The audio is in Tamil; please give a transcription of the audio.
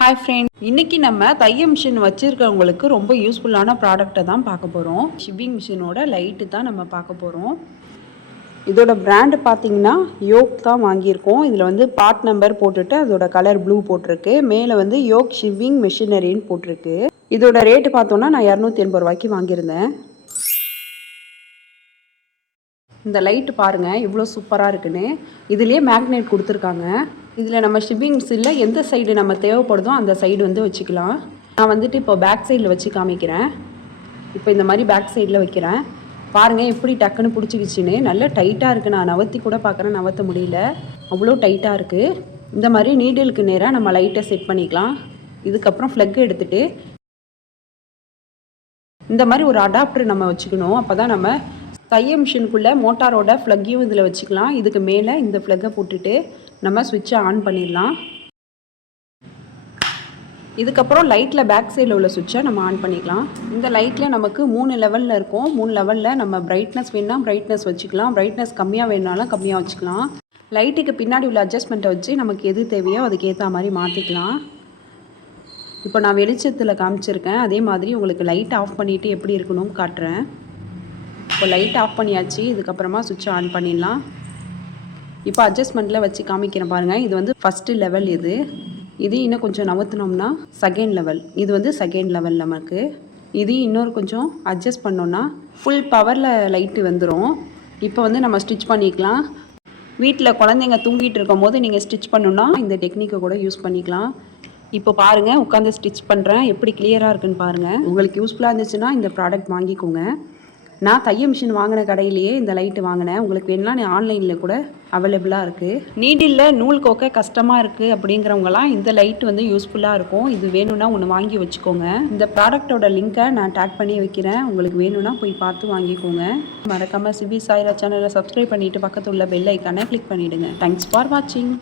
ஹாய் ஃப்ரெண்ட், இன்றைக்கி நம்ம தையல் மிஷின் வச்சுருக்கவங்களுக்கு ரொம்ப யூஸ்ஃபுல்லான ப்ராடக்ட்டை தான் பார்க்க போகிறோம். ஷிப்பிங் மிஷினோட லைட்டு தான் நம்ம பார்க்க போகிறோம். இதோட பிராண்டு பார்த்தீங்கன்னா யோக் தான் வாங்கியிருக்கோம். இதில் வந்து பார்ட் நம்பர் போட்டுட்டு அதோட கலர் ப்ளூ போட்டிருக்கு. மேலே வந்து யோக் ஷிப்பிங் மிஷினரின்னு போட்டிருக்கு. இதோட ரேட்டு பார்த்தோன்னா நான் 280 ரூபாய்க்கு வாங்கியிருந்தேன். இந்த லைட்டு பாருங்கள் இவ்வளோ சூப்பராக இருக்குன்னு. இதுலேயே மேக்னெட் கொடுத்துருக்காங்க. இதில் நம்ம ஷிப்பிங் மிஷினில் எந்த சைடு நம்ம தேவைப்படுதோ அந்த சைடு வந்து வச்சுக்கலாம். நான் வந்துட்டு இப்போ பேக் சைடில் வச்சு காமிக்கிறேன். இப்போ இந்த மாதிரி பேக் சைடில் வைக்கிறேன். பாருங்கள் எப்படி டக்குன்னு பிடிச்சிக்கிச்சின்னு. நல்லா டைட்டாக இருக்குது. நான் நவர்த்தி கூட பார்க்குறேன், நவர்த்த முடியல, அவ்வளோ டைட்டாக இருக்குது. இந்த மாதிரி நீடிலுக்கு நேராக நம்ம லைட்டை செட் பண்ணிக்கலாம். இதுக்கப்புறம் ஃப்ளக் எடுத்துகிட்டு இந்த மாதிரி ஒரு அடாப்டர் நம்ம வச்சுக்கணும். அப்போ தான் நம்ம தையல் மிஷினுக்குள்ளே மோட்டாரோட ஃப்ளக்கையும் இதில் வச்சுக்கலாம். இதுக்கு மேலே இந்த ஃப்ளக்கை போட்டுட்டு நம்ம சுவிட்சை ஆன் பண்ணிடலாம். இதுக்கப்புறம் லைட்டில் பேக் சைடில் உள்ள சுவிட்சை நம்ம ஆன் பண்ணிக்கலாம். இந்த லைட்டில் நமக்கு 3 லெவலில் இருக்கும். 3 லெவலில் நம்ம பிரைட்னஸ் வேணும்னா பிரைட்னஸ் வச்சுக்கலாம், பிரைட்னஸ் கம்மியாக வேணுனாலும் கம்மியாக வச்சுக்கலாம். லைட்டுக்கு பின்னாடி உள்ள அட்ஜஸ்ட்மெண்ட்டை வச்சு நமக்கு எது தேவையோ அதுக்கு ஏற்ற மாதிரி மாற்றிக்கலாம். இப்போ நான் வெளிச்சத்தில் காமிச்சிருக்கேன். அதே மாதிரி உங்களுக்கு லைட் ஆஃப் பண்ணிவிட்டு எப்படி இருக்கணும்னு காட்டுறேன். இப்போ லைட் ஆஃப் பண்ணியாச்சு. இதுக்கப்புறமா சுவிட்சை ஆன் பண்ணிடலாம். இப்போ அட்ஜஸ்ட்மெண்ட்டில் வச்சு காமிக்கிறேன் பாருங்கள். இது வந்து ஃபஸ்ட்டு லெவல். இது இன்னும் கொஞ்சம் நவுத்தினோம்னா செகண்ட் லெவல். இது வந்து செகண்ட் லெவல் நமக்கு. இது இன்னொரு கொஞ்சம் அட்ஜஸ்ட் பண்ணோன்னா ஃபுல் பவரில் லைட்டு வந்துடும். இப்போ வந்து நம்ம ஸ்டிச் பண்ணிக்கலாம். வீட்டில் குழந்தைங்க தூங்கிட்டு இருக்கும் போது நீங்கள் ஸ்டிச் பண்ணணுன்னா இந்த டெக்னிக்கை கூட யூஸ் பண்ணிக்கலாம். இப்போ பாருங்கள், உட்காந்து ஸ்டிச் பண்ணுறேன், எப்படி கிளியராக இருக்குன்னு பாருங்கள். உங்களுக்கு யூஸ்ஃபுல்லாக இருந்துச்சுன்னா இந்த ப்ராடக்ட் வாங்கிக்கோங்க. நான் தையல் மிஷின் வாங்கின கடையிலேயே இந்த லைட்டு வாங்கினேன். உங்களுக்கு வேணும்னா நான் ஆன்லைனில் கூட அவைலபிளாக இருக்குது. நீடில் நூல் கோக்க கஷ்டமாக இருக்குது அப்படிங்கிறவங்களாம் இந்த லைட் வந்து யூஸ்ஃபுல்லாக இருக்கும். இது வேணும்னா ஒன்று வாங்கி வச்சுக்கோங்க. இந்த ப்ராடக்டோட லிங்க்கை நான் டேக் பண்ணி வைக்கிறேன். உங்களுக்கு வேணும்னா போய் பார்த்து வாங்கிக்கோங்க. மறக்காமல் சிபி சாய்ரா சேனலை சப்ஸ்கிரைப் பண்ணிவிட்டு பக்கத்தில் உள்ள பெல் ஐக்கானை கிளிக் பண்ணிவிடுங்க. தேங்க்ஸ் ஃபார் வாட்சிங்.